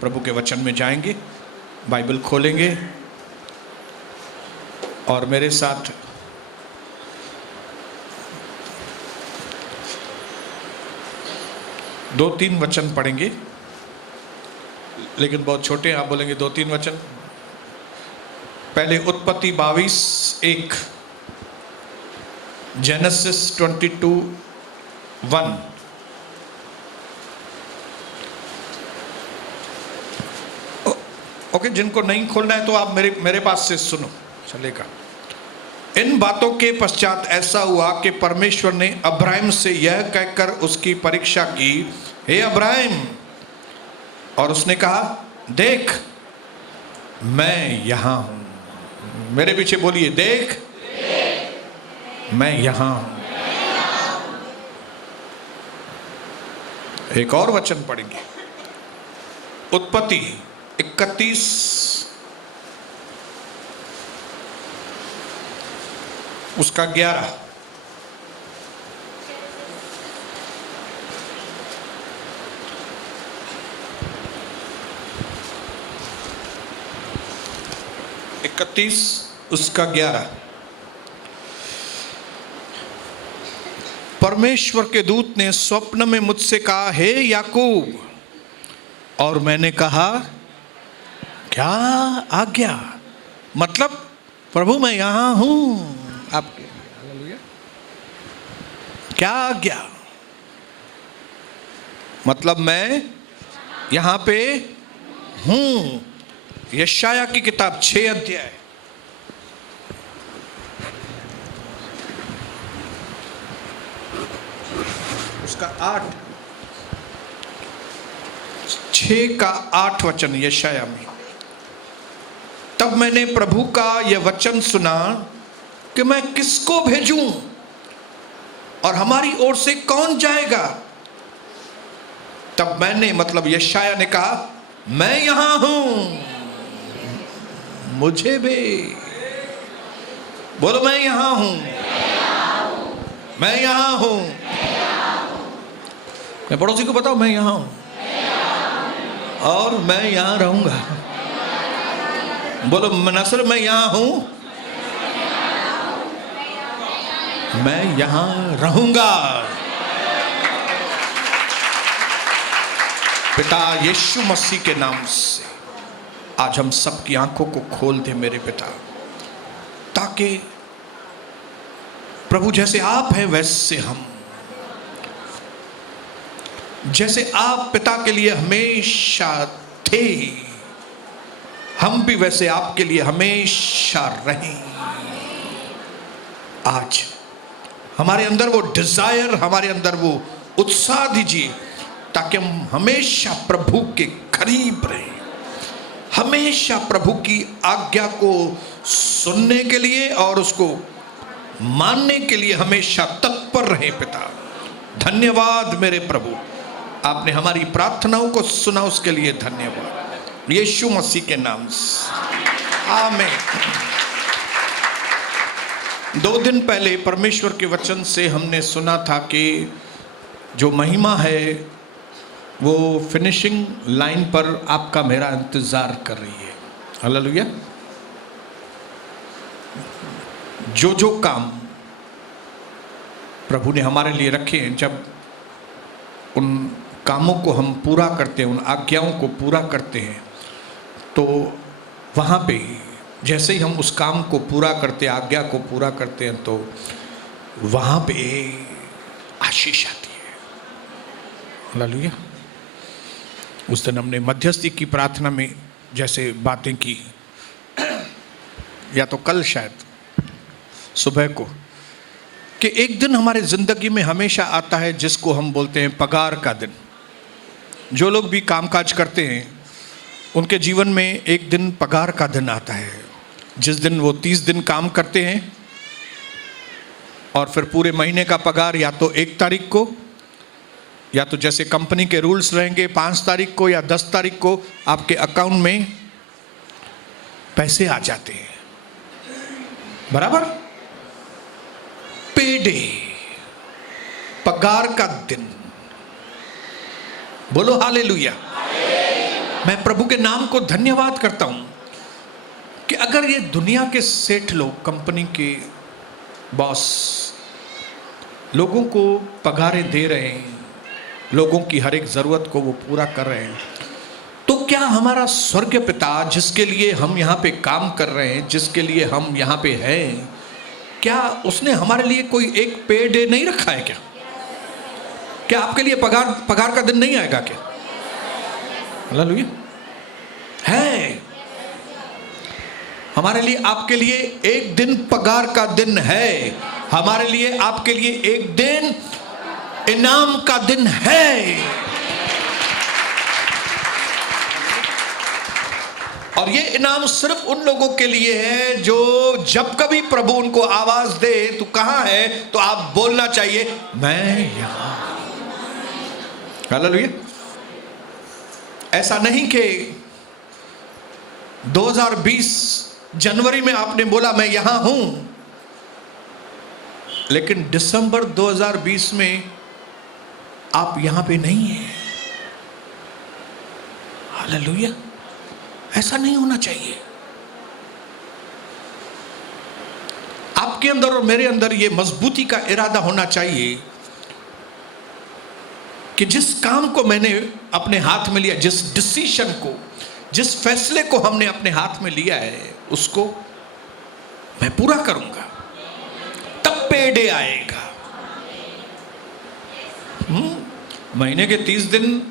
प्रभु के वचन में जाएंगे, बाइबल खोलेंगे और मेरे साथ दो तीन वचन पढ़ेंगे, लेकिन बहुत छोटे। आप बोलेंगे दो तीन वचन। पहले उत्पत्ति 22:1, जेनेसिस 22:1। ओके, जिनको नहीं खोलना है तो आप मेरे पास से सुनो, चलेगा। इन बातों के पश्चात ऐसा हुआ कि परमेश्वर ने अब्राहम से यह कहकर उसकी परीक्षा की, हे अब्राहम, और उसने कहा, देख मैं यहां हूं। मेरे पीछे बोलिए, देख मैं यहां हूं। एक और वचन पढ़ेंगे, उत्पत्ति 31 उसका 11। उसका 11। परमेश्वर के दूत ने स्वप्न में मुझसे कहा, हे याकूब, और मैंने कहा, क्या आज्ञा? मतलब प्रभु मैं यहां हूं आपके, क्या आज्ञा? मतलब मैं यहां पे हूं। यशाया की किताब 6 अध्याय, उसका 8, 6 का 8 वचन यशाया में। तब मैंने प्रभु का यह वचन सुना कि मैं किसको भेजूं और हमारी ओर से कौन जाएगा। तब मैंने, मतलब यशाया ने कहा, मैं यहां हूं, मुझे भी। बोलो, मैं यहां हूं, मैं यहां हूं। मैं पड़ोसी को बताऊं, मैं यहां हूं और मैं यहां रहूंगा। बोलो नसर, मैं यहां हूं, मैं यहां रहूंगा। पिता यीशु मसीह के नाम से आज हम सबकी आंखों को खोल दे मेरे पिता, ताकि प्रभु जैसे आप हैं वैसे हम, जैसे आप पिता के लिए हमेशा थे, हम भी वैसे आपके लिए हमेशा रहें। आज हमारे अंदर वो डिजायर, हमारे अंदर वो उत्साह दीजिए, ताकि हम हमेशा प्रभु के करीब रहें, हमेशा प्रभु की आज्ञा को सुनने के लिए और उसको मानने के लिए हमेशा तत्पर रहें। पिता धन्यवाद मेरे प्रभु, आपने हमारी प्रार्थनाओं को सुना, उसके लिए धन्यवाद, यीशु मसीह के नाम से, आमीन। 2 दिन पहले परमेश्वर के वचन से हमने सुना था कि जो महिमा है वो फिनिशिंग लाइन पर आपका मेरा इंतजार कर रही है। हालेलुया। जो जो काम प्रभु ने हमारे लिए रखे हैं, जब उन कामों को हम पूरा करते हैं, उन आज्ञाओं को पूरा करते हैं, तो वहाँ पे जैसे ही हम उस काम को पूरा करते, आज्ञा को पूरा करते हैं, तो वहाँ पे आशीष आती है। हालेलुया। उस दिन हमने मध्यस्थी की प्रार्थना में जैसे बातें की, या तो कल शायद सुबह को, कि एक दिन हमारे ज़िंदगी में हमेशा आता है जिसको हम बोलते हैं पगार का दिन। जो लोग भी कामकाज करते हैं उनके जीवन में एक दिन पगार का दिन आता है, जिस दिन वो 30 दिन काम करते हैं और फिर पूरे महीने का पगार या तो 1 तारीख को, या तो जैसे कंपनी के रूल्स रहेंगे 5 तारीख को या 10 तारीख को आपके अकाउंट में पैसे आ जाते हैं। बराबर, पे डे, पगार का दिन। बोलो हालेलुया। मैं प्रभु के नाम को धन्यवाद करता हूं कि अगर ये दुनिया के सेठ लोग, कंपनी के बॉस लोगों को पगारें दे रहे हैं, लोगों की हर एक जरूरत को वो पूरा कर रहे हैं, तो क्या हमारा स्वर्गीय पिता जिसके लिए हम यहाँ पे काम कर रहे हैं, जिसके लिए हम यहाँ पे हैं, क्या उसने हमारे लिए कोई एक पे डे नहीं रखा है? क्या आपके लिए पगार का दिन नहीं आएगा क्या? हालेलुया। है हमारे लिए, आपके लिए एक दिन पगार का दिन है। हमारे लिए, आपके लिए एक दिन इनाम का दिन है। और ये इनाम सिर्फ उन लोगों के लिए है जो जब कभी प्रभु उनको आवाज दे, तू कहां है, तो आप बोलना चाहिए, मैं यहां। हालेलुया। ऐसा नहीं कि 2020 जनवरी में आपने बोला मैं यहां हूं, लेकिन दिसंबर 2020 में आप यहां पे नहीं हैं। हालेलुया। ऐसा नहीं होना चाहिए। आपके अंदर और मेरे अंदर ये मजबूती का इरादा होना चाहिए कि जिस काम को मैंने अपने हाथ में लिया, जिस डिसीजन को, जिस फैसले को हमने अपने हाथ में लिया है, उसको मैं पूरा करूंगा, तब पे डे आएगा। महीने के 30 दिन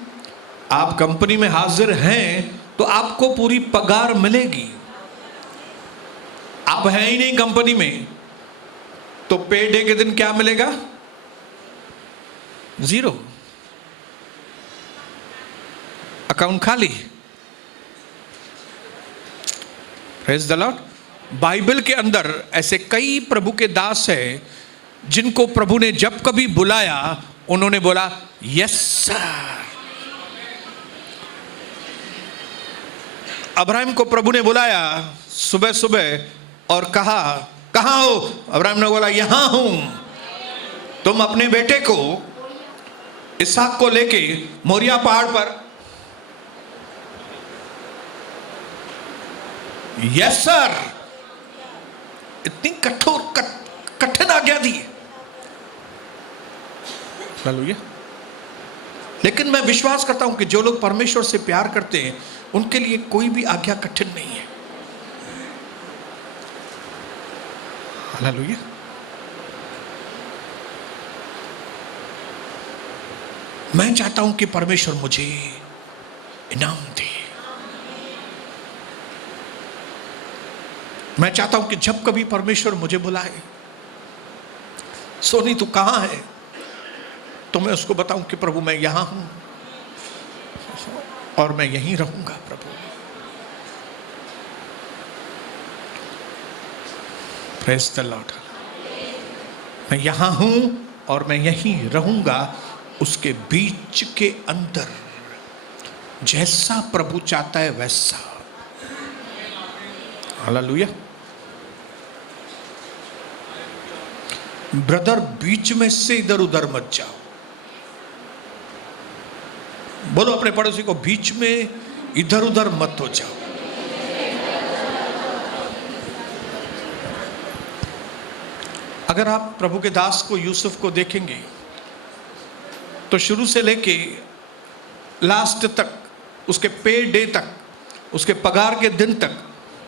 आप कंपनी में हाजिर हैं तो आपको पूरी पगार मिलेगी। आप हैं ही नहीं कंपनी में तो पे डे के दिन क्या मिलेगा? 0, अकाउंट खाली। Praise the Lord. बाइबल के अंदर ऐसे कई प्रभु के दास हैं जिनको प्रभु ने जब कभी बुलाया उन्होंने बोला यस सर। अब्राहम को प्रभु ने बुलाया सुबह सुबह और कहा, कहां हो? अब्राहम ने बोला यहां हूं। तुम अपने बेटे को इसहाक को लेके मोरिया पहाड़ पर, यस सर। इतनी कठिन आज्ञा दी। हालेलुया। लेकिन मैं विश्वास करता हूं कि जो लोग परमेश्वर से प्यार करते हैं उनके लिए कोई भी आज्ञा कठिन नहीं है। हालेलुया। मैं चाहता हूं कि परमेश्वर मुझे इनाम दे। मैं चाहता हूं कि जब कभी परमेश्वर मुझे बुलाए, सोनी तू कहां है, तो मैं उसको बताऊं कि प्रभु मैं यहां हूं और मैं यहीं रहूंगा। प्रभु प्रेज द लॉर्ड। मैं यहां हूं और मैं यहीं रहूंगा। उसके बीच के अंदर जैसा प्रभु चाहता है वैसा। हालेलुया। ब्रदर बीच में से इधर उधर मत जाओ। बोलो अपने पड़ोसी को, बीच में इधर उधर मत हो जाओ। अगर आप प्रभु के दास को, यूसुफ को देखेंगे तो शुरू से लेके लास्ट तक, उसके पे डे तक, उसके पगार के दिन तक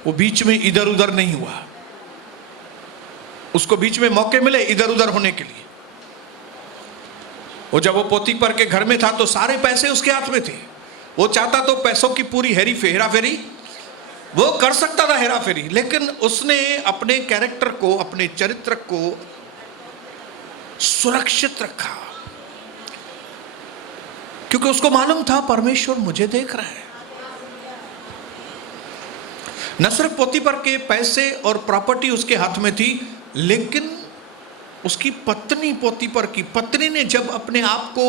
वो बीच में इधर उधर नहीं हुआ। उसको बीच में मौके मिले इधर उधर होने के लिए। वो जब वो पोतीपर के घर में था तो सारे पैसे उसके हाथ में थे। वो चाहता तो पैसों की पूरी हेरा फेरी वो कर सकता था, हेरा फेरी, लेकिन उसने अपने कैरेक्टर को, अपने चरित्र को सुरक्षित रखा, क्योंकि उसको मालूम था परमेश्वर मुझे देख रहा है। न सिर्फ पोतीपर के पैसे और प्रॉपर्टी उसके हाथ में थी, लेकिन उसकी पत्नी, पोतीपर की पत्नी ने जब अपने आप को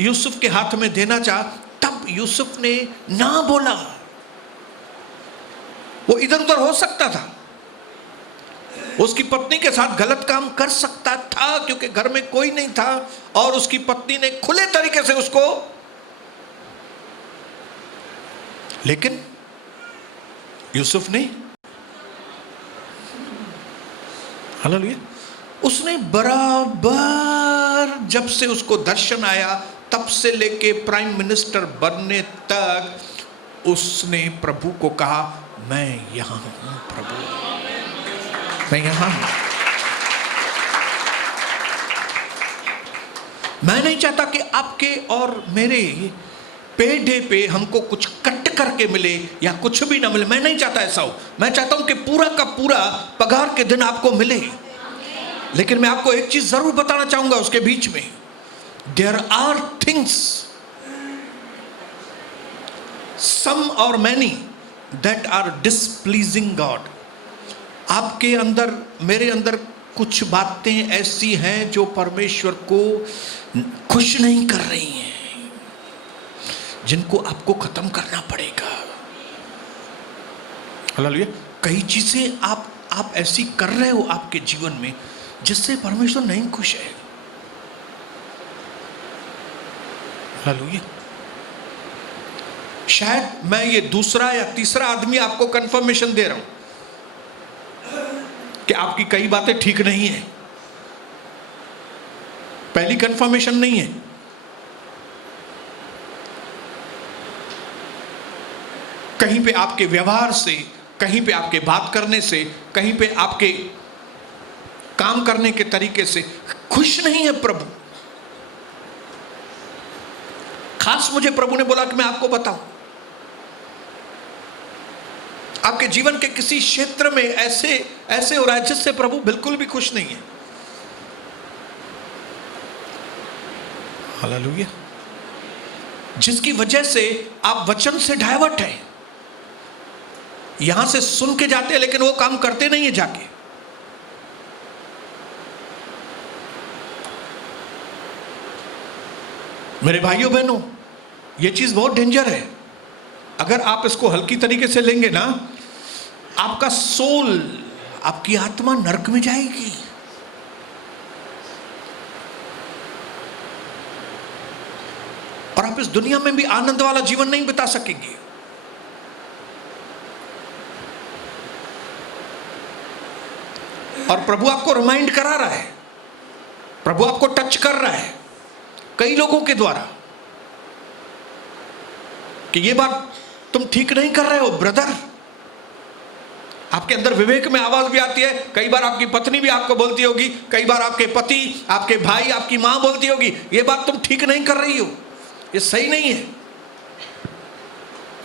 यूसुफ के हाथ में देना चाहा, तब यूसुफ ने ना बोला। वो इधर उधर हो सकता था, उसकी पत्नी के साथ गलत काम कर सकता था, क्योंकि घर में कोई नहीं था और उसकी पत्नी ने खुले तरीके से उसको लेकिन यूसुफ ने, हालेलुया, उसने बराबर जब से उसको दर्शन आया तब से लेके प्राइम मिनिस्टर बनने तक उसने प्रभु को कहा, मैं यहां हूं प्रभु, मैं यहां हूं। मैं नहीं चाहता कि आपके और मेरे पेड़े पे हमको कुछ कट करके मिले या कुछ भी ना मिले, मैं नहीं चाहता ऐसा हो। मैं चाहता हूं कि पूरा का पूरा पगार के दिन आपको मिले। लेकिन मैं आपको एक चीज जरूर बताना चाहूंगा उसके बीच में, देयर आर थिंग्स, सम और मैनी, दैट आर डिसप्लीजिंग गॉड। आपके अंदर मेरे अंदर कुछ बातें ऐसी हैं जो परमेश्वर को खुश नहीं कर रही हैं, जिनको आपको खत्म करना पड़ेगा। हालेलुया। कई चीजें आप ऐसी कर रहे हो आपके जीवन में जिससे परमेश्वर नहीं खुश है। हालेलुया। शायद मैं ये दूसरा या तीसरा आदमी आपको कंफर्मेशन दे रहा हूं कि आपकी कई बातें ठीक नहीं है। पहली कंफर्मेशन नहीं है। कहीं पे आपके व्यवहार से, कहीं पे आपके बात करने से, कहीं पे आपके काम करने के तरीके से खुश नहीं है प्रभु। खास मुझे प्रभु ने बोला कि मैं आपको बताऊं, आपके जीवन के किसी क्षेत्र में ऐसे हो रहा है जिससे प्रभु बिल्कुल भी खुश नहीं है। हालेलुया। जिसकी वजह से आप वचन से डाइवर्ट है, यहां से सुन के जाते हैं लेकिन वो काम करते नहीं है जाके। मेरे भाइयों बहनों, ये चीज बहुत डेंजर है। अगर आप इसको हल्की तरीके से लेंगे ना, आपका सोल, आपकी आत्मा नरक में जाएगी। और आप इस दुनिया में भी आनंद वाला जीवन नहीं बिता सकेंगे। और प्रभु आपको रिमाइंड करा रहा है, प्रभु आपको टच कर रहा है कई लोगों के द्वारा कि ये बात तुम ठीक नहीं कर रहे हो ब्रदर। आपके अंदर विवेक में आवाज भी आती है। कई बार आपकी पत्नी भी आपको बोलती होगी, कई बार आपके पति, आपके भाई, आपकी मां बोलती होगी, ये बात तुम ठीक नहीं कर रही हो, ये सही नहीं है।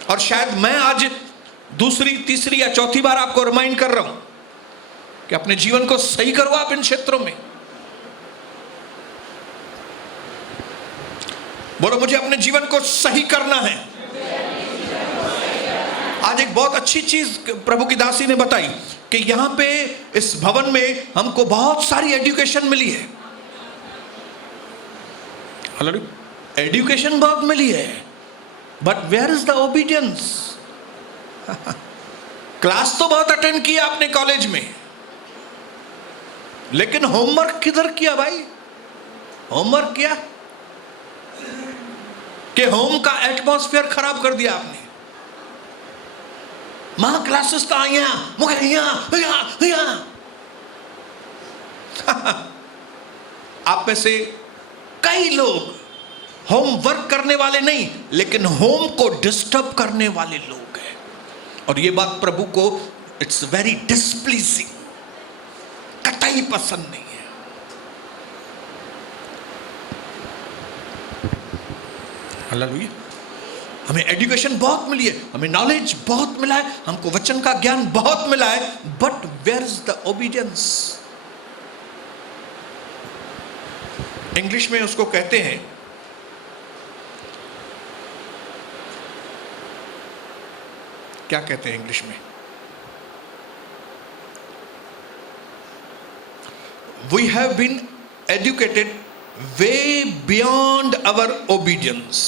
और शायद मैं आज दूसरी, तीसरी या चौथी बार आपको रिमाइंड कर रहा हूं कि अपने जीवन को सही करो आप इन क्षेत्रों में। बोलो, मुझे अपने जीवन को सही करना है। आज एक बहुत अच्छी चीज प्रभु की दासी ने बताई कि यहां पे इस भवन में हमको बहुत सारी एजुकेशन मिली है। एजुकेशन बहुत मिली है, but where is the obedience? Class तो बहुत अटेंड किया आपने कॉलेज में, लेकिन होमवर्क किधर किया भाई? होमवर्क किया कि होम का एटमॉस्फेयर खराब कर दिया आपने। मां क्लासेस का आया मुझे आप में से कई लोग होमवर्क करने वाले नहीं, लेकिन होम को डिस्टर्ब करने वाले लोग हैं। और ये बात प्रभु को इट्स वेरी डिसप्लीजिंग, कतई पसंद नहीं है। हालेलुया। हमें एजुकेशन बहुत मिली है, हमें नॉलेज बहुत मिला है, हमको वचन का ज्ञान बहुत मिला है, but where is the obedience? English में उसको कहते हैं, क्या कहते हैं इंग्लिश में? We have been educated way beyond our obedience.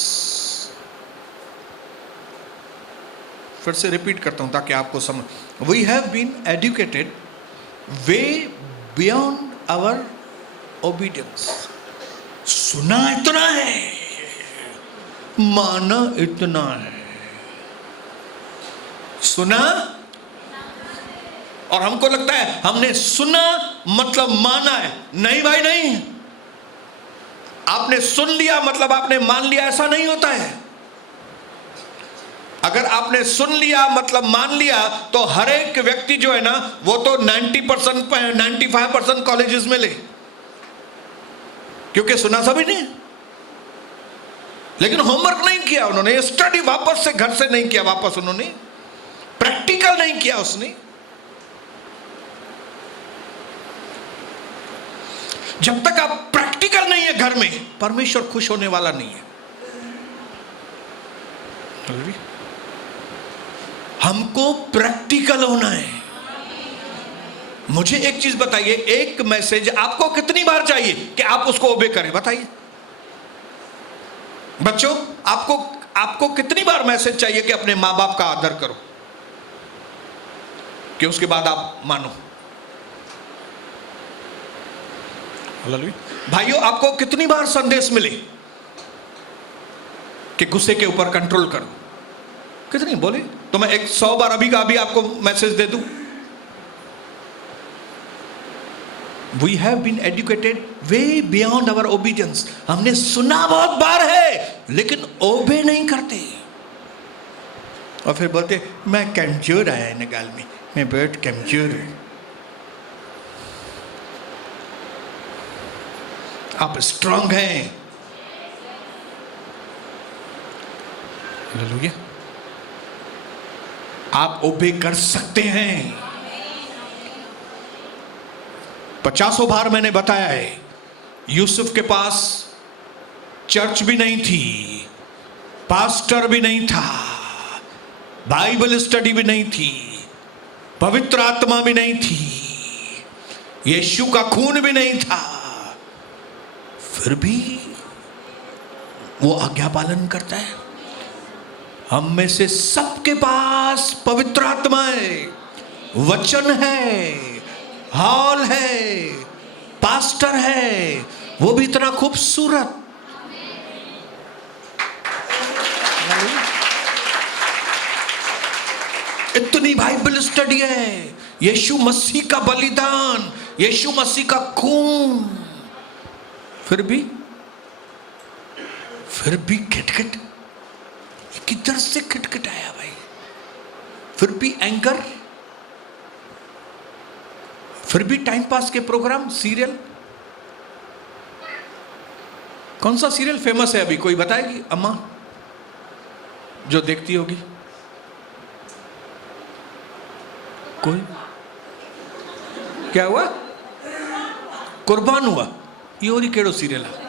फिर से रिपीट करता हूं ताकि आपको समझ। We have been educated way beyond our obedience. सुना इतना है, माना इतना है, सुना, और हमको लगता है हमने सुना मतलब माना है। नहीं भाई नहीं, आपने सुन लिया मतलब आपने मान लिया, ऐसा नहीं होता है। अगर आपने सुन लिया मतलब मान लिया तो हर एक व्यक्ति जो है ना वो तो 90% 95% कॉलेजेस में ले, क्योंकि सुना सभी ने, लेकिन होमवर्क नहीं किया उन्होंने, स्टडी वापस से घर से नहीं किया, वापस उन्होंने प्रैक्टिकल नहीं किया उसने। जब तक आप प्रैक्टिकल नहीं है घर में, परमेश्वर खुश होने वाला नहीं है। हमको प्रैक्टिकल होना है। मुझे एक चीज बताइए, एक मैसेज आपको कितनी बार चाहिए कि आप उसको ओबे करें? बताइए बच्चों, आपको कितनी बार मैसेज चाहिए कि अपने मां बाप का आदर करो, कि उसके बाद आप मानो? भाइयों, आपको कितनी बार संदेश मिले कि गुस्से के ऊपर कंट्रोल करो? कितनी बोले तो मैं 100 बार अभी का अभी आपको मैसेज दे दूं। We have been educated way beyond our obedience. हमने सुना बहुत बार है लेकिन ओबे नहीं करते, और फिर बोलते मैं कमजोर आया निकाल में, मैं बहुत कमजोर हूं। आप स्ट्रांग हैं। हालेलुया। आप ओबे कर सकते हैं। 50 बार मैंने बताया है, यूसुफ के पास चर्च भी नहीं थी, पास्टर भी नहीं था, बाइबल स्टडी भी नहीं थी, पवित्र आत्मा भी नहीं थी, यीशु का खून भी नहीं था, फिर भी वो आज्ञा पालन करता है। हम में से सबके पास पवित्र आत्मा है, वचन है, हॉल है, पास्टर है, वो भी इतना खूबसूरत। इतनी बाइबल स्टडी है, यीशु मसीह का बलिदान, यीशु मसीह का खून, फिर भी खिटखिट। किधर से खिटखिट आया भाई? फिर भी एंकर, फिर भी टाइम पास के प्रोग्राम, सीरियल। कौन सा सीरियल फेमस है अभी, कोई बताएगी अम्मा जो देखती होगी? कोई? क्या हुआ? कुर्बान हुआ। ये और केड़ो सीरियल है?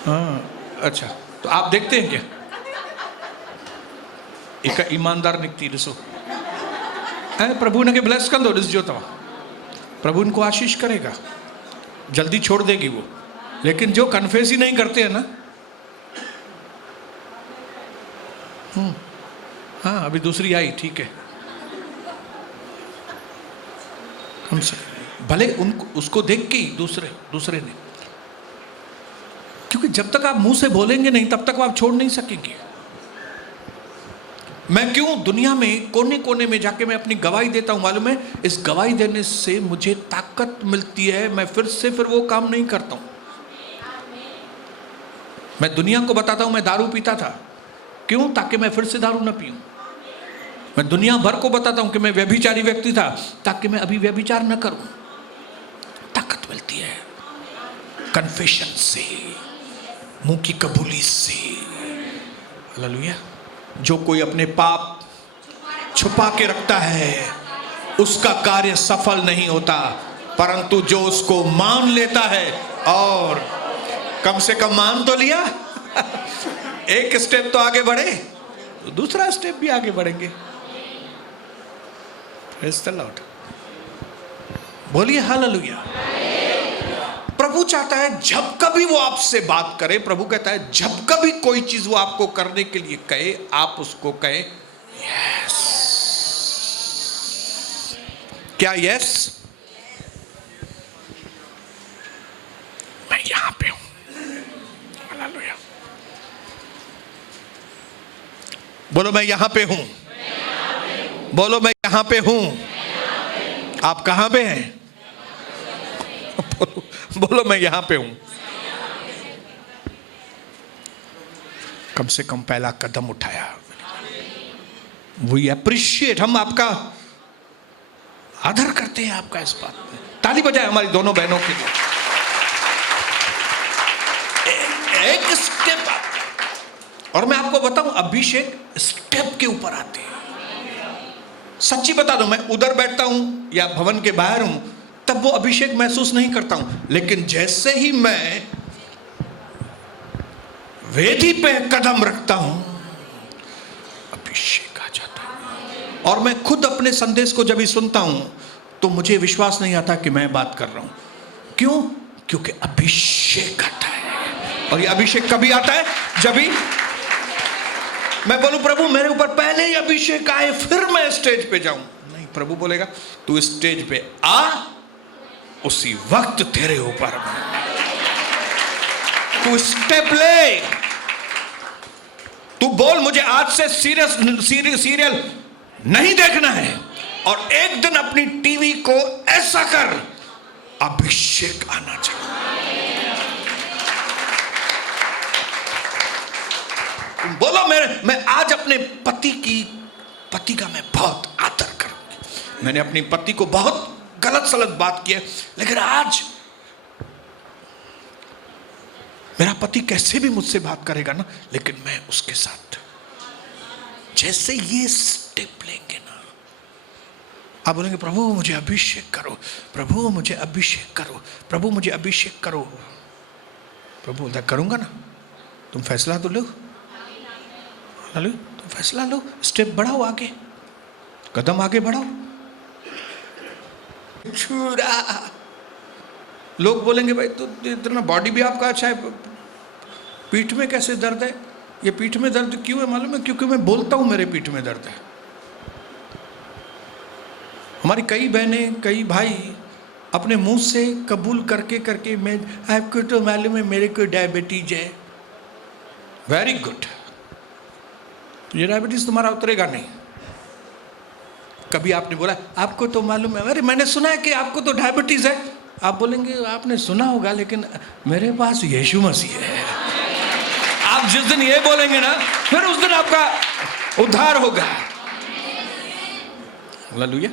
हाँ, अच्छा, तो आप देखते हैं क्या? एक ईमानदार निकती ॾिसो, ऐं प्रभु इनके ब्लेस कंदो, ॾिसजो तव्हां, प्रभु इनको आशीष करेगा, जल्दी छोड़ देगी वो। लेकिन जो कन्फेस ही नहीं करते हैं ना, हाँ अभी दूसरी आई, ठीक है, हमसे भले उनको उसको देख के ही दूसरे ने, क्योंकि जब तक आप मुंह से बोलेंगे नहीं तब तक आप छोड़ नहीं सकेंगे। मैं क्यों दुनिया में कोने कोने में जाके मैं अपनी गवाही देता हूं मालूम है? इस गवाही देने से मुझे ताकत मिलती है, मैं फिर वो काम नहीं करता हूं। मैं दुनिया को बताता हूं मैं दारू पीता था, क्यों? ताकि मैं फिर से दारू ना पीऊं। मैं दुनिया भर को बताता हूं कि मैं व्यभिचारी व्यक्ति था, ताकि मैं अभी व्यभिचार न करूं। ताकत मिलती है कन्फेशन से, मुंह की कबूली से। हालेलुया। जो कोई अपने पाप छुपा के रखता है उसका कार्य सफल नहीं होता, परंतु जो उसको मान लेता है, और कम से कम मान तो लिया एक स्टेप तो आगे बढ़े, तो दूसरा स्टेप भी आगे बढ़ेंगे। प्रेज़ द लॉर्ड, बोलिए हालेलुया। प्रभु चाहता है जब कभी वो आपसे बात करे, प्रभु कहता है जब कभी कोई चीज वो आपको करने के लिए कहे, आप उसको कहे यस। क्या यस? मैं यहां पे हूं। हालेलुया। बोलो मैं यहां पे हूं। बोलो मैं यहां पे हूं। आप कहां पे हैं? बोलो मैं यहां पे हूं। कम से कम पहला कदम उठाया। वी अप्रिशिएट, हम आपका आदर करते हैं आपका इस बात में। ताली बजाए हमारी दोनों बहनों के लिए। एक स्टेप। और मैं आपको बताऊं, अभिषेक स्टेप के ऊपर आते हैं। सच्ची बता दो, मैं उधर बैठता हूं या भवन के बाहर हूं, तब वो अभिषेक महसूस नहीं करता हूं, लेकिन जैसे ही मैं वेदी पे कदम रखता हूं, अभिषेक आ जाता है। और मैं खुद अपने संदेश को जब भी सुनता हूं तो मुझे विश्वास नहीं आता कि मैं बात कर रहा हूं। क्यों? क्योंकि अभिषेक आता है। और ये अभिषेक कभी आता है? जब भी मैं बोलूं प्रभु मेरे ऊपर पहले ही अभिषेक आए फिर मैं स्टेज पे जाऊं। नहीं, प्रभु बोलेगा तू स्टेज पे आ, उसी वक्त तेरे ऊपर तू स्टेप ले। तू बोल मुझे आज से सीरियल नहीं देखना है, और एक दिन अपनी टीवी को ऐसा कर, अभिषेक आना चाहिए। तुम बोलो मैं आज अपने पति का मैं बहुत आदर करूंगी। मैंने अपनी पति को बहुत गलत सलत बात की है, लेकिन आज मेरा पति कैसे भी मुझसे बात करेगा ना, लेकिन मैं उसके साथ जैसे ये स्टेप लेंगे ना, आप बोलेंगे प्रभु मुझे अभिषेक करो, प्रभु मुझे अभिषेक करो, प्रभु मुझे अभिषेक करो। प्रभु बोलता करूंगा ना, तुम फैसला तो लो, तुम फैसला लो, स्टेप बढ़ाओ, आगे कदम आगे बढ़ाओ। छुरा लोग बोलेंगे भाई तो इतना बॉडी भी आपका अच्छा है, पीठ में कैसे दर्द है? ये पीठ में दर्द क्यों है मालूम है? क्योंकि मैं बोलता हूं मेरे पीठ में दर्द है। हमारी कई बहनें कई भाई अपने मुंह से कबूल करके करके मैं आपको तो मालूम है मेरे को डायबिटीज है। वेरी गुड, ये डायबिटीज तुम्हारा उतरेगा नहीं। कभी आपने बोला आपको तो मालूम है, अरे मैंने सुना है कि आपको तो डायबिटीज है। आप बोलेंगे आपने सुना होगा लेकिन मेरे पास यीशु मसीह है। आप जिस दिन ये बोलेंगे ना, फिर उस दिन आपका उद्धार होगा। हालेलुया।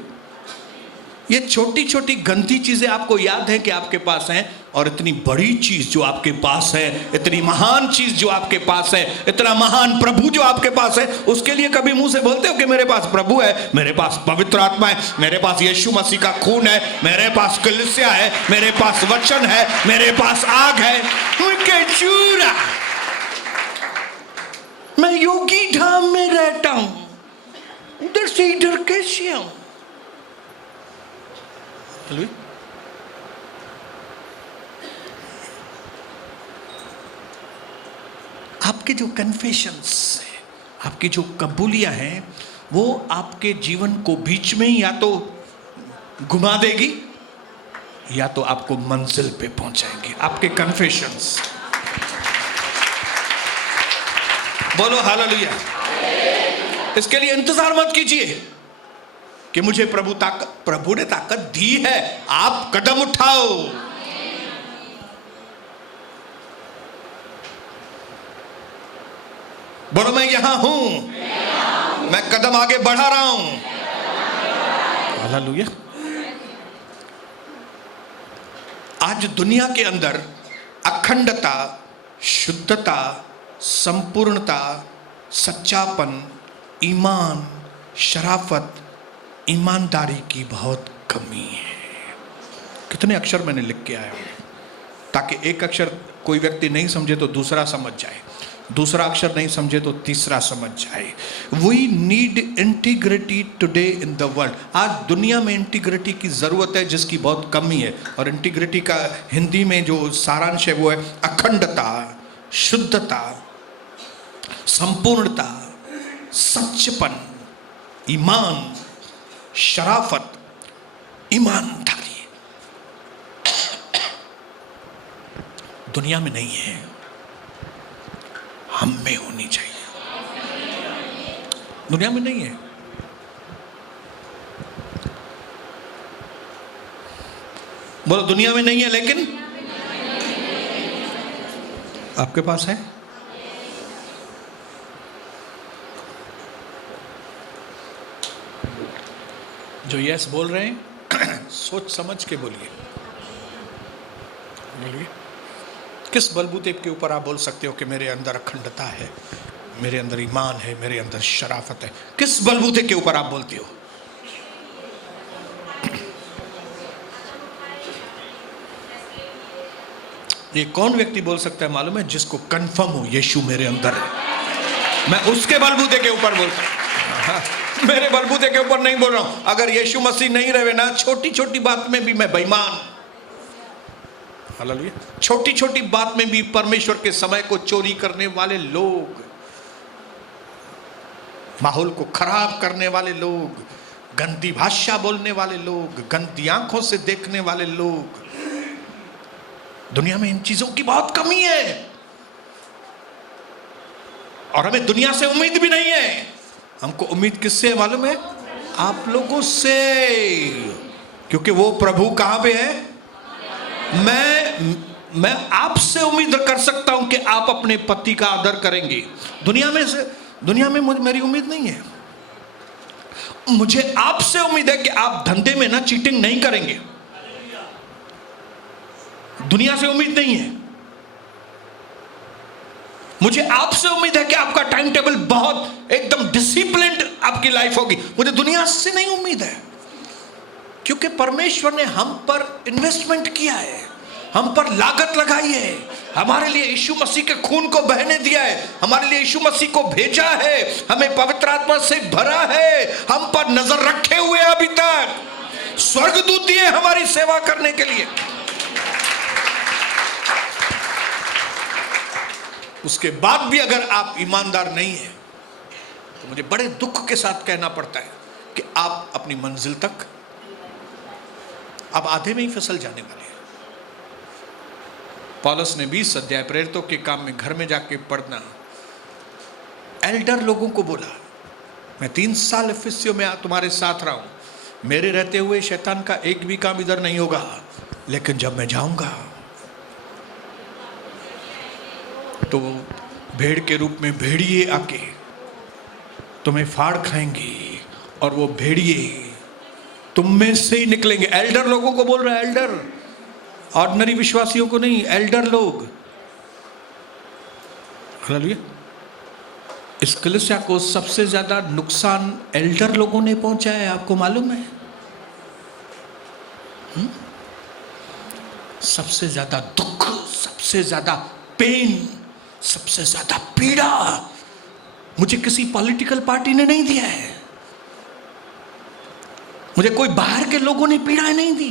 ये छोटी छोटी गंदी चीजें आपको याद है कि आपके पास हैं, और इतनी बड़ी चीज जो आपके पास है, इतनी महान चीज जो आपके पास है, इतना महान प्रभु जो आपके पास है, उसके लिए कभी मुंह से बोलते हो कि मेरे पास प्रभु है, मेरे पास पवित्र आत्मा है, मेरे पास यीशु मसीह का खून है, मेरे पास कलीसिया है, मेरे पास वचन है, मेरे पास आग है। उनके चूरा मैं योगी धाम में रहता हूं, उधर से इधर कैसे आऊं? आपके जो कन्फेशंस है, आपकी जो कबूलियां हैं, वो आपके जीवन को बीच में ही या तो घुमा देगी या तो आपको मंजिल पे पहुंचाएंगे। आपके कन्फेशंस। बोलो हालेलुया। इसके लिए इंतजार मत कीजिए कि मुझे प्रभु ने ताकत दी है। आप कदम उठाओ। बोलो मैं यहां हूं, मैं कदम आगे बढ़ा रहा हूं। हालेलुया। आज दुनिया के अंदर अखंडता, शुद्धता, संपूर्णता, सच्चापन, ईमान, शराफत, ईमानदारी की बहुत कमी है। कितने अक्षर मैंने लिख के आया हूं, ताकि एक अक्षर कोई व्यक्ति नहीं समझे तो दूसरा समझ जाए, दूसरा अक्षर नहीं समझे तो तीसरा समझ जाए। We need integrity today in the world. आज दुनिया में इंटीग्रिटी की ज़रूरत है, जिसकी बहुत कमी है। और इंटीग्रिटी का हिंदी में जो सारांश है वो है अखंडता, शुद्धता, संपूर्णता, सच्चपन, ईमान, शराफत, ईमानदारी। दुनिया में नहीं है, हम में होनी चाहिए। दुनिया में नहीं है। बोलो दुनिया में नहीं है, लेकिन आपके पास है। जो यस बोल रहे हैं सोच समझ के बोलिए। बोलिए किस बलबूते के ऊपर आप बोल सकते हो कि मेरे अंदर अखंडता है, मेरे अंदर ईमान है, मेरे अंदर शराफत है? किस बलबूते के ऊपर आप बोलते हो? ये कौन व्यक्ति बोल सकता है मालूम है? जिसको कंफर्म हो यीशु मेरे अंदर है। मैं उसके बलबूते के ऊपर बोलता हूं, मेरे बलबूते के ऊपर नहीं बोल रहा हूं। अगर यीशु मसीह नहीं रहे ना, छोटी छोटी बात में भी मैं बेईमान, हालेलुया, छोटी छोटी बात में भी परमेश्वर के समय को चोरी करने वाले लोग, माहौल को खराब करने वाले लोग, गंदी भाषा बोलने वाले लोग, गंदी आंखों से देखने वाले लोग, दुनिया में इन चीजों की बहुत कमी है। और हमें दुनिया से उम्मीद भी नहीं है। हमको उम्मीद किससे है मालूम है? आप लोगों से, क्योंकि वो प्रभु कहां पे है? मैं आपसे उम्मीद कर सकता हूं कि आप अपने पति का आदर करेंगे। दुनिया में मेरी उम्मीद नहीं है। मुझे आपसे उम्मीद है कि आप धंधे में ना चीटिंग नहीं करेंगे। दुनिया से उम्मीद नहीं है। मुझे आपसे उम्मीद है कि आपका टाइम टेबल बहुत एकदम डिसिप्लिन्ड आपकी लाइफ होगी। मुझे दुनिया से नहीं उम्मीद है, क्योंकि परमेश्वर ने हम पर इन्वेस्टमेंट किया है, हम पर लागत लगाई है, हमारे लिए यीशु मसीह के खून को बहने दिया है, हमारे लिए यीशु मसीह को भेजा है, हमें पवित्र आत्मा से भरा है, हम पर नजर रखे हुए अभी तक स्वर्गदूत दिए हमारी सेवा करने के लिए। उसके बाद भी अगर आप ईमानदार नहीं हैं तो मुझे बड़े दुख के साथ कहना पड़ता है कि आप अपनी मंजिल तक अब आधे में ही फिसल जाने वाले हैं। पौलुस ने 20 अध्याय प्रेरितों के काम में घर में जाके पढ़ना, एल्डर लोगों को बोला, मैं 3 साल इफिसियों में तुम्हारे साथ रहा हूं, मेरे रहते हुए शैतान का एक भी काम इधर नहीं होगा, लेकिन जब मैं जाऊंगा तो भेड़ के रूप में भेड़िए आके तुम्हें फाड़ खाएंगे और वो भेड़िए तुम में से ही निकलेंगे। एल्डर लोगों को बोल रहा है, एल्डर, ऑर्डिनरी विश्वासियों को नहीं, एल्डर लोग। हालेलुया। इस कलीसिया को सबसे ज्यादा नुकसान एल्डर लोगों ने पहुंचाया है, आपको मालूम है? सबसे ज्यादा दुख, सबसे ज्यादा पेन, सबसे ज्यादा पीड़ा मुझे किसी पॉलिटिकल पार्टी ने नहीं दिया है, मुझे कोई बाहर के लोगों ने पीड़ाएं नहीं दी,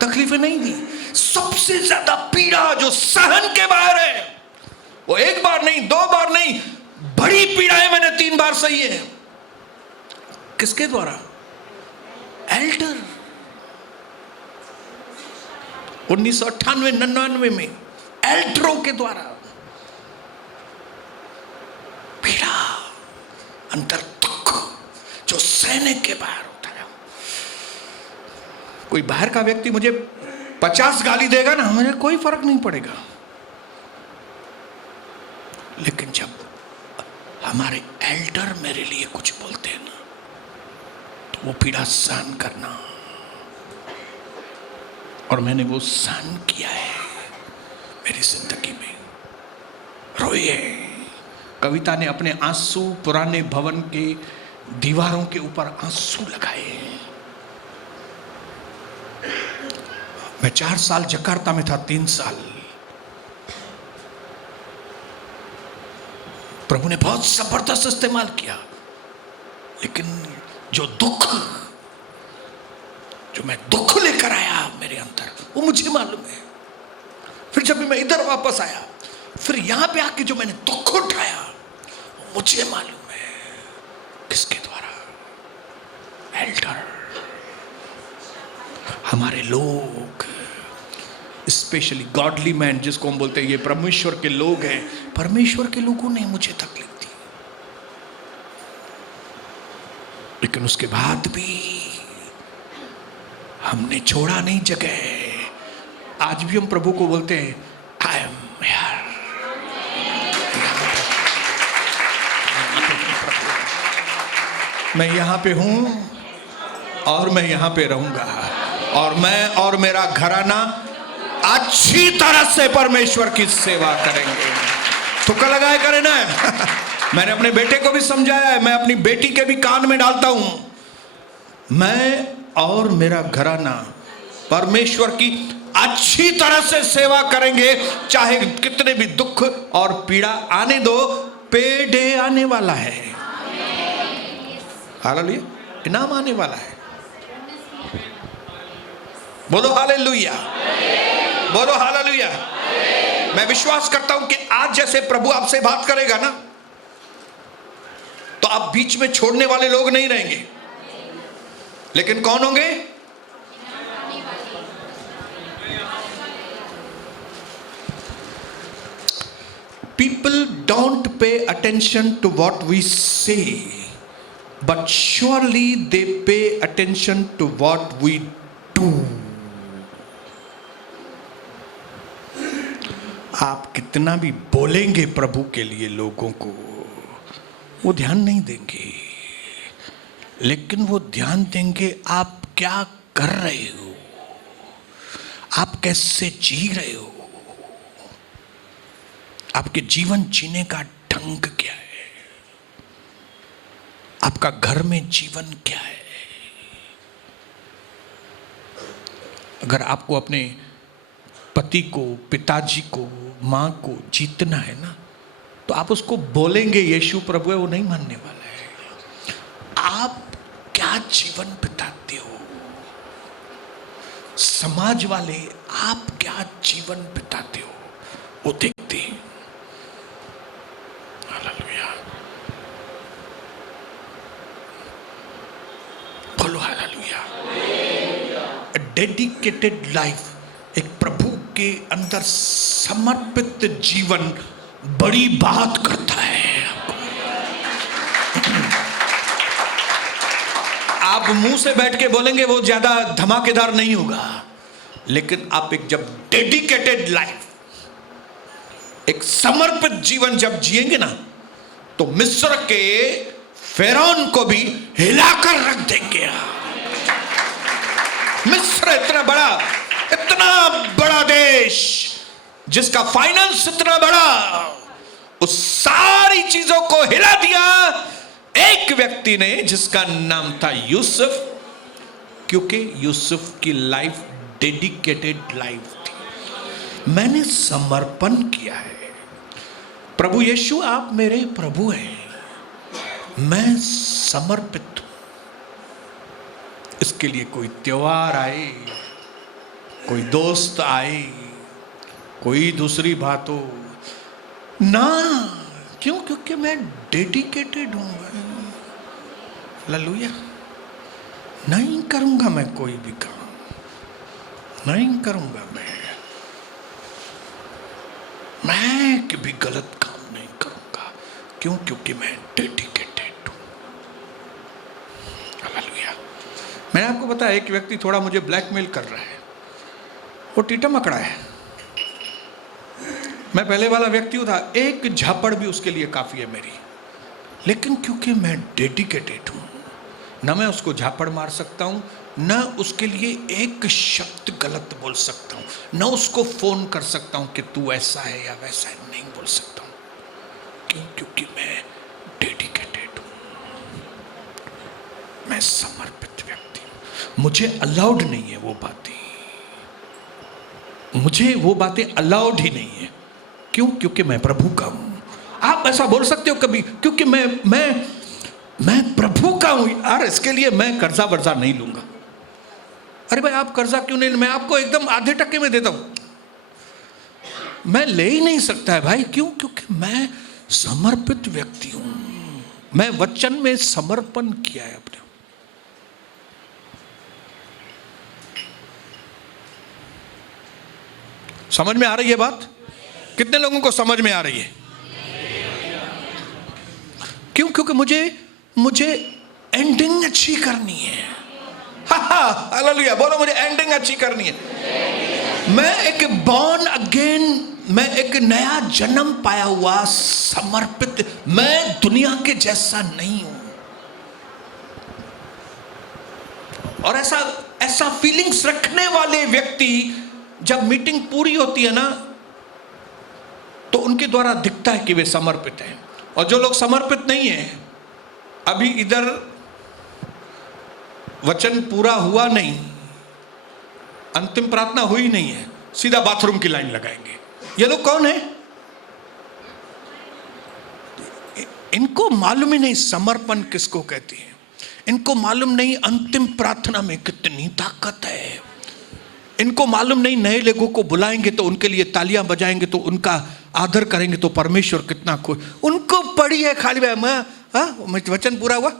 तकलीफें नहीं दी। सबसे ज्यादा पीड़ा जो सहन के बाहर है, वो 1 बार नहीं, 2 बार नहीं, बड़ी पीड़ाएं मैंने 3 बार सही है। किसके द्वारा? एल्डर। 1998-99 में एल्डरों के द्वारा पीड़ा, अंतर दुख जो सहने के बाहर होता है। कोई बाहर का व्यक्ति मुझे 50 गाली देगा ना, मुझे कोई फर्क नहीं पड़ेगा, लेकिन जब हमारे एल्डर मेरे लिए कुछ बोलते हैं ना, तो वो पीड़ा सहन करना, और मैंने वो सहन किया है मेरी जिंदगी में। रोइए। कविता ने अपने आंसू पुराने भवन के दीवारों के ऊपर आंसू लगाए। मैं 4 साल जकार्ता में था, 3 साल। प्रभु ने बहुत जबरदस्त इस्तेमाल किया, लेकिन जो मैं दुख लेकर आया मेरे अंदर, वो मुझे मालूम है। फिर जब भी मैं इधर वापस आया, फिर यहां पे आके जो मैंने दुख उठाया, वो मुझे मालूम है किसके द्वारा? एल्डर, हमारे लोग, स्पेशली गॉडली मैन, जिसको हम बोलते हैं ये परमेश्वर के लोग हैं। परमेश्वर के लोगों ने मुझे तकलीफ दी। लेकिन उसके बाद भी हमने छोड़ा नहीं जगह। आज भी हम प्रभु को बोलते हैं, आई एम हियर। मैं यहां पे हूं और मैं यहां पे रहूंगा, और मैं और मेरा घराना अच्छी तरह से परमेश्वर की सेवा करेंगे। तुक्का लगाए करें ना। मैंने अपने बेटे को भी समझाया है, मैं अपनी बेटी के भी कान में डालता हूं, मैं और मेरा घराना परमेश्वर की अच्छी तरह से सेवा करेंगे, चाहे कितने भी दुख और पीड़ा आने दो, पे डे आने वाला है। हालेलुया, इनाम आने वाला है। बोलो हालेलुया, बोलो हालेलुया। मैं विश्वास करता हूं कि आज जैसे प्रभु आपसे बात करेगा ना, तो आप बीच में छोड़ने वाले लोग नहीं रहेंगे, लेकिन कौन होंगे? People don't pay attention to what we say, but surely they pay attention to what we do. आप कितना भी बोलेंगे प्रभु के लिए लोगों को, वो ध्यान नहीं देंगे, लेकिन वो ध्यान देंगे आप क्या कर रहे हो, आप कैसे जी रहे हो, आपके जीवन जीने का ढंग क्या है, आपका घर में जीवन क्या है। अगर आपको अपने पति को, पिताजी को, मां को जीतना है ना, तो आप उसको बोलेंगे यीशु प्रभु है, वो नहीं मानने वाला है। आप क्या जीवन बिताते हो, समाज वाले आप क्या जीवन बिताते हो, वो देखते हैं। हालेलुया, बोलो हालेलुया। डेडिकेटेड लाइफ, एक प्रभु के अंदर समर्पित जीवन बड़ी बात करता है। आप मुंह से बैठ के बोलेंगे वो ज्यादा धमाकेदार नहीं होगा, लेकिन आप एक जब डेडिकेटेड लाइफ, एक समर्पित जीवन जब जिएंगे ना, तो मिस्र के फिरौन को भी हिलाकर रख देंगे। मिस्र इतना बड़ा देश, जिसका फाइनेंस इतना बड़ा, उस सारी चीजों को हिला दिया एक व्यक्ति ने, जिसका नाम था यूसुफ, क्योंकि यूसुफ की लाइफ डेडिकेटेड लाइफ थी। मैंने समर्पण किया है। प्रभु यीशु आप मेरे प्रभु हैं, मैं समर्पित हूं। इसके लिए कोई त्योहार आए, कोई दोस्त आए, कोई दूसरी बात हो ना, क्यों? क्योंकि मैं डेडिकेटेड हूं। हालेलुया। नहीं करूंगा मैं कोई भी काम, नहीं करूंगा मैं कभी गलत काम नहीं करूंगा। क्यों? क्योंकि मैं डेडिकेटेड हूं। हालेलुया। मैंने आपको बताया एक व्यक्ति थोड़ा मुझे ब्लैकमेल कर रहा है, वो टीटा मकड़ा है। मैं पहले वाला व्यक्ति था, एक झापड़ भी उसके लिए काफी है मेरी, लेकिन क्योंकि मैं डेडिकेटेड हूं, न मैं उसको झापड़ मार सकता हूं, न उसके लिए एक शब्द गलत बोल सकता हूं, न उसको फोन कर सकता हूं कि तू ऐसा है या वैसा है, नहीं बोल सकता हूं। क्यों? क्योंकि मैं डेडिकेटेड हूं, मैं समर्पित व्यक्ति हूं। मुझे अलाउड नहीं है वो बातें, मुझे वो बातें अलाउड ही नहीं है। क्यों? क्योंकि मैं प्रभु का हूं। आप ऐसा बोल सकते हो कभी, क्योंकि मैं प्रभु का हूं यार, इसके लिए मैं कर्जा वर्जा नहीं लूंगा। अरे भाई आप कर्जा क्यों नहीं? मैं आपको एकदम आधे टके में देता हूं। मैं ले ही नहीं सकता है भाई। क्यों? क्योंकि मैं समर्पित व्यक्ति हूं, मैं वचन में समर्पण किया है अपने। समझ में आ रही है बात? कितने लोगों को समझ में आ रही है? क्यों? क्योंकि मुझे एंडिंग अच्छी करनी है। हालेलुया, बोलो मुझे एंडिंग अच्छी करनी है। मैं एक बॉर्न अगेन, मैं एक नया जन्म पाया हुआ समर्पित, मैं दुनिया के जैसा नहीं हूं। और ऐसा फीलिंग्स रखने वाले व्यक्ति जब मीटिंग पूरी होती है ना, तो उनके द्वारा दिखता है कि वे समर्पित हैं। और जो लोग समर्पित नहीं हैं, अभी इधर वचन पूरा हुआ नहीं, अंतिम प्रार्थना हुई नहीं है, सीधा बाथरूम की लाइन लगाएंगे। ये लोग कौन है? इनको मालूम ही नहीं समर्पण किसको कहते हैं। इनको मालूम नहीं अंतिम प्रार्थना में कितनी ताकत है। इनको मालूम नहीं नए लोगों को बुलाएंगे तो उनके लिए तालियां बजाएंगे तो उनका आदर करेंगे तो परमेश्वर कितना खुश। उनको पड़ी है खाली मैं वचन पूरा हुआ,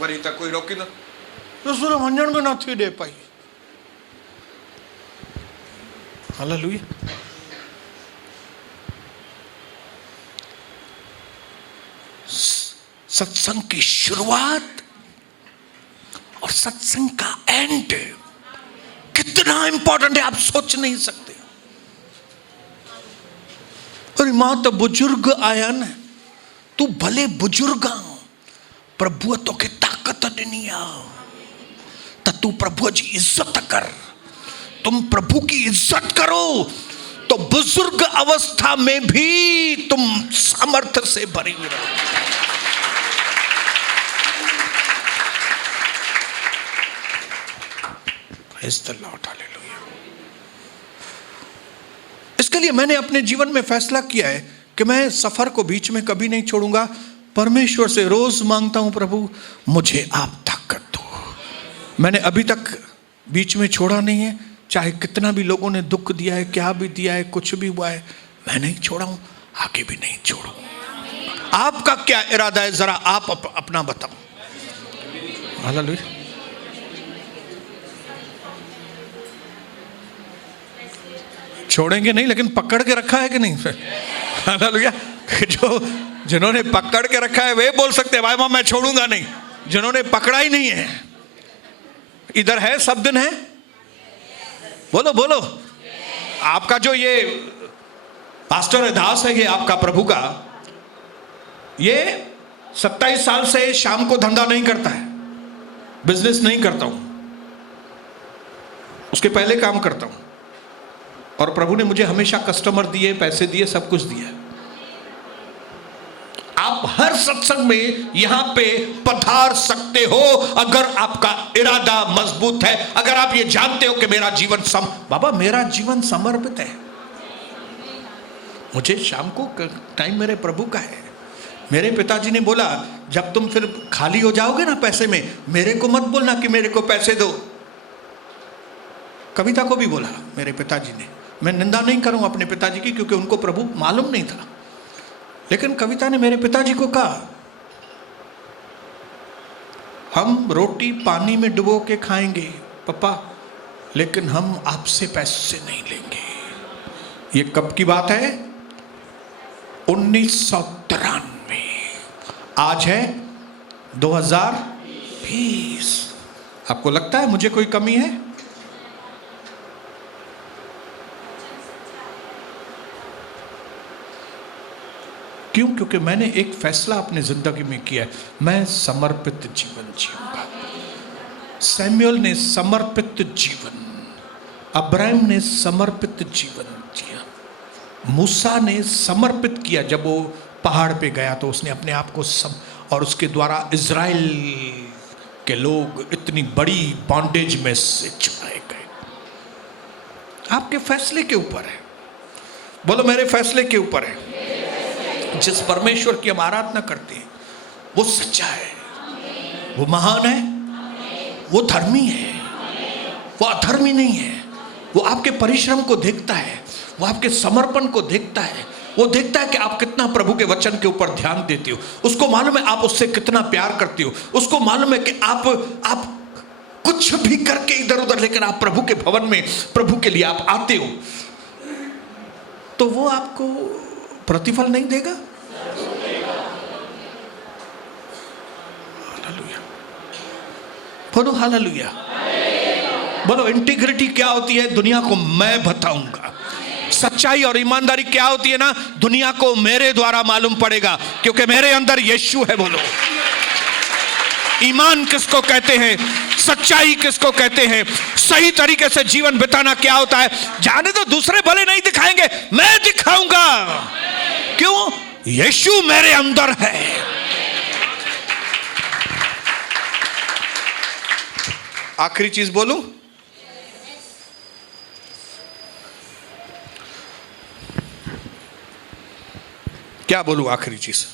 वरीता कोई रोकी ना तो सूर्य मंजन को ना थी दे पाई। हालेलुया। सत्संग की शुरुआत और सत्संग का एंड कितना इंपॉर्टेंट है आप सोच नहीं सकते। अरे मां तो बुजुर्ग आया ना, तू भले बुजुर्ग प्रभु तो के ताकत नहीं आ, तो तू प्रभु जी इज्जत कर। तुम प्रभु की इज्जत करो तो बुजुर्ग अवस्था में भी तुम सामर्थ्य से भरी हुई रहो। इसके लिए मैंने अपने जीवन में फैसला किया है कि मैं सफर को बीच में कभी नहीं छोड़ूंगा। परमेश्वर से रोज मांगता हूं, प्रभु मुझे आप ताकत दो। मैंने अभी तक बीच में छोड़ा नहीं है, चाहे कितना भी लोगों ने दुख दिया है, क्या भी दिया है, कुछ भी हुआ है, मैं नहीं छोड़ा हूं, आगे भी नहीं छोड़ूंगा। आपका क्या इरादा है, जरा आप अपना बताओ। हालेलुया। छोड़ेंगे नहीं, लेकिन पकड़ के रखा है कि नहीं? हालेलुया। जिन्होंने पकड़ के रखा है वे बोल सकते हैं भाई मां मैं छोड़ूंगा नहीं। जिन्होंने पकड़ा ही नहीं है, इधर है, सब दिन है, बोलो बोलो। आपका जो ये पास्टर दास है, ये आपका प्रभु का, ये 27 साल से शाम को धंधा नहीं करता है, बिजनेस नहीं करता हूं, उसके पहले काम करता हूं। और प्रभु ने मुझे हमेशा कस्टमर दिए, पैसे दिए, सब कुछ दिया। आप हर सत्संग में यहां पे पधार सकते हो अगर आपका इरादा मजबूत है, अगर आप ये जानते हो कि मेरा जीवन बाबा मेरा जीवन समर्पित है। मुझे शाम को टाइम मेरे प्रभु का है। मेरे पिताजी ने बोला जब तुम फिर खाली हो जाओगे ना पैसे में, मेरे को मत बोलना कि मेरे को पैसे दो। कविता को भी बोला मेरे पिताजी ने। मैं निंदा नहीं करूं अपने पिताजी की, क्योंकि उनको प्रभु मालूम नहीं था, लेकिन कविता ने मेरे पिताजी को कहा हम रोटी पानी में डुबो के खाएंगे पापा, लेकिन हम आपसे पैसे नहीं लेंगे। ये कब की बात है? 1993। आज है 2020। आपको लगता है मुझे कोई कमी है? क्यों? क्योंकि मैंने एक फैसला अपनी जिंदगी में किया है, मैं समर्पित जीवन जीऊंगा। सैमुअल ने समर्पित जीवन, अब्राहम ने समर्पित जीवन जिया, मूसा ने समर्पित किया। जब वो पहाड़ पे गया तो उसने अपने आप को और उसके द्वारा इज़राइल के लोग इतनी बड़ी बॉन्डेज में से छुड़ाए गए। आपके फैसले के ऊपर है, बोलो मेरे फैसले के ऊपर है। जिस परमेश्वर की हम आराधना करते हैं वो सच्चा है, वो महान है, वो धर्मी है, वो अधर्मी नहीं है। वो आपके परिश्रम को देखता है, वो आपके समर्पण को देखता है, वो देखता है कि आप कितना प्रभु के वचन के ऊपर ध्यान देते हो। उसको मालूम है आप उससे कितना प्यार करते हो। उसको मालूम है कि आप कुछ भी करके इधर उधर, लेकिन आप प्रभु के भवन में प्रभु के लिए आप आते हो, तो वो आपको प्रतिफल नहीं देगा? हालेलुया, बोलो हालेलुया। बोलो इंटीग्रिटी क्या होती है, दुनिया को मैं बताऊंगा। सच्चाई और ईमानदारी क्या होती है ना, दुनिया को मेरे द्वारा मालूम पड़ेगा, क्योंकि मेरे अंदर यीशु है। बोलो ईमान किसको कहते हैं, सच्चाई किसको कहते हैं, सही तरीके से जीवन बिताना क्या होता है। जाने तो दूसरे भले नहीं दिखाएंगे, मैं दिखाऊंगा। क्यों? यीशु मेरे अंदर है। आखिरी चीज बोलूं, क्या बोलूं आखिरी चीज?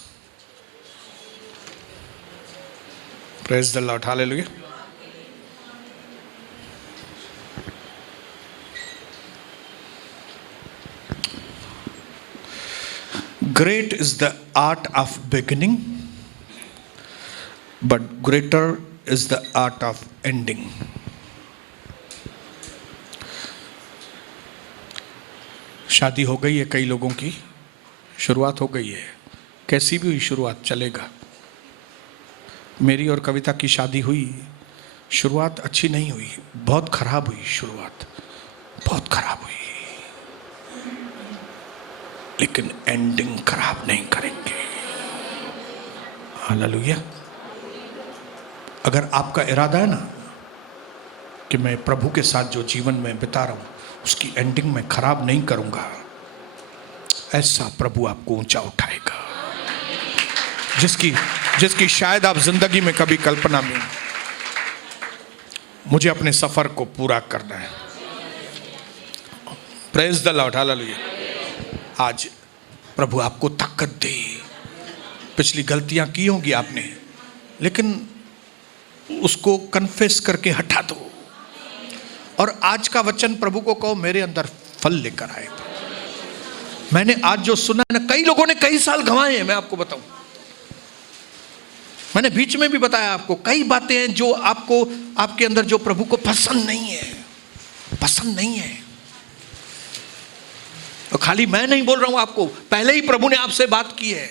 Praise the Lord, hallelujah. Great is the art of beginning, but greater is the art of ending. शादी हो गई है कई लोगों की, शुरुआत हो गई है, कैसी भी हुई शुरुआत चलेगा। मेरी और कविता की शादी हुई, शुरुआत अच्छी नहीं हुई, बहुत खराब हुई, शुरुआत बहुत खराब हुई, लेकिन एंडिंग खराब नहीं करेंगे। हालेलुया। अगर आपका इरादा है ना कि मैं प्रभु के साथ जो जीवन में बिता रहा हूं उसकी एंडिंग में खराब नहीं करूंगा, ऐसा प्रभु आपको ऊंचा उठाएगा, जिसकी शायद आप जिंदगी में कभी कल्पना में। मुझे अपने सफर को पूरा करना है। Praise the Lord, hallelujah. आज प्रभु आपको ताकत दे। पिछली गलतियां की होंगी आपने, लेकिन उसको कन्फेस करके हटा दो, और आज का वचन प्रभु को कहो मेरे अंदर फल लेकर आए। मैंने आज जो सुना है ना, कई लोगों ने कई साल गंवाए हैं। मैं आपको बताऊं, मैंने बीच में भी बताया आपको, कई बातें हैं जो आपको, आपके अंदर जो प्रभु को पसंद नहीं है, पसंद नहीं है। तो खाली मैं नहीं बोल रहा हूं आपको, पहले ही प्रभु ने आपसे बात की है।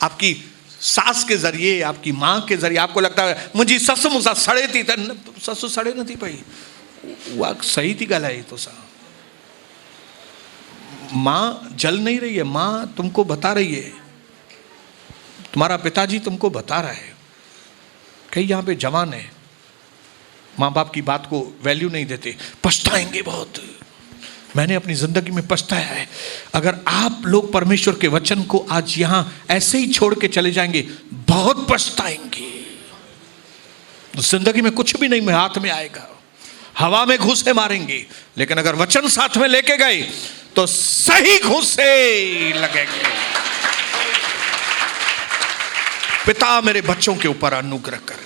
आपकी सास के जरिए, आपकी माँ के जरिए। आपको लगता है मुझे सस मुसा सड़े थी, ससु सड़े नहीं पाई, वो सही थी गल है। तो सा माँ जल नहीं रही है, माँ तुमको बता रही है, तुम्हारा पिताजी तुमको बता रहा है। कई यहाँ पे जवान है, माँ बाप की बात को वैल्यू नहीं देते, पछताएंगे बहुत। मैंने अपनी जिंदगी में पछताया है। अगर आप लोग परमेश्वर के वचन को आज यहां ऐसे ही छोड़ के चले जाएंगे, बहुत पछताएंगे। जिंदगी में कुछ भी नहीं में हाथ में आएगा, हवा में घूंसे मारेंगे, लेकिन अगर वचन साथ में लेके गए तो सही घूंसे लगेंगे। पिता मेरे बच्चों के ऊपर अनुग्रह कर,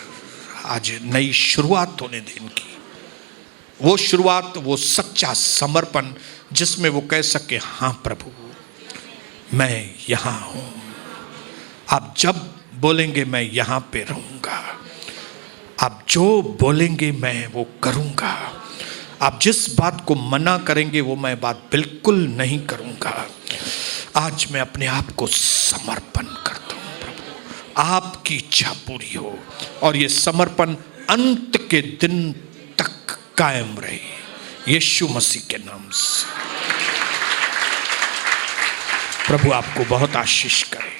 आज नई शुरुआत होने दे इनकी। वो शुरुआत, वो सच्चा समर्पण जिसमें वो कह सके हाँ प्रभु मैं यहां हूं। आप जब बोलेंगे मैं यहां पे रहूंगा, आप जो बोलेंगे मैं वो करूंगा, आप जिस बात को मना करेंगे वो मैं बात बिल्कुल नहीं करूंगा। आज मैं अपने आप को समर्पण करता हूं प्रभु, आपकी इच्छा पूरी हो, और ये समर्पण अंत के दिन तक कायम रहे, यीशु मसीह के नाम से। प्रभु आपको बहुत आशीष करे।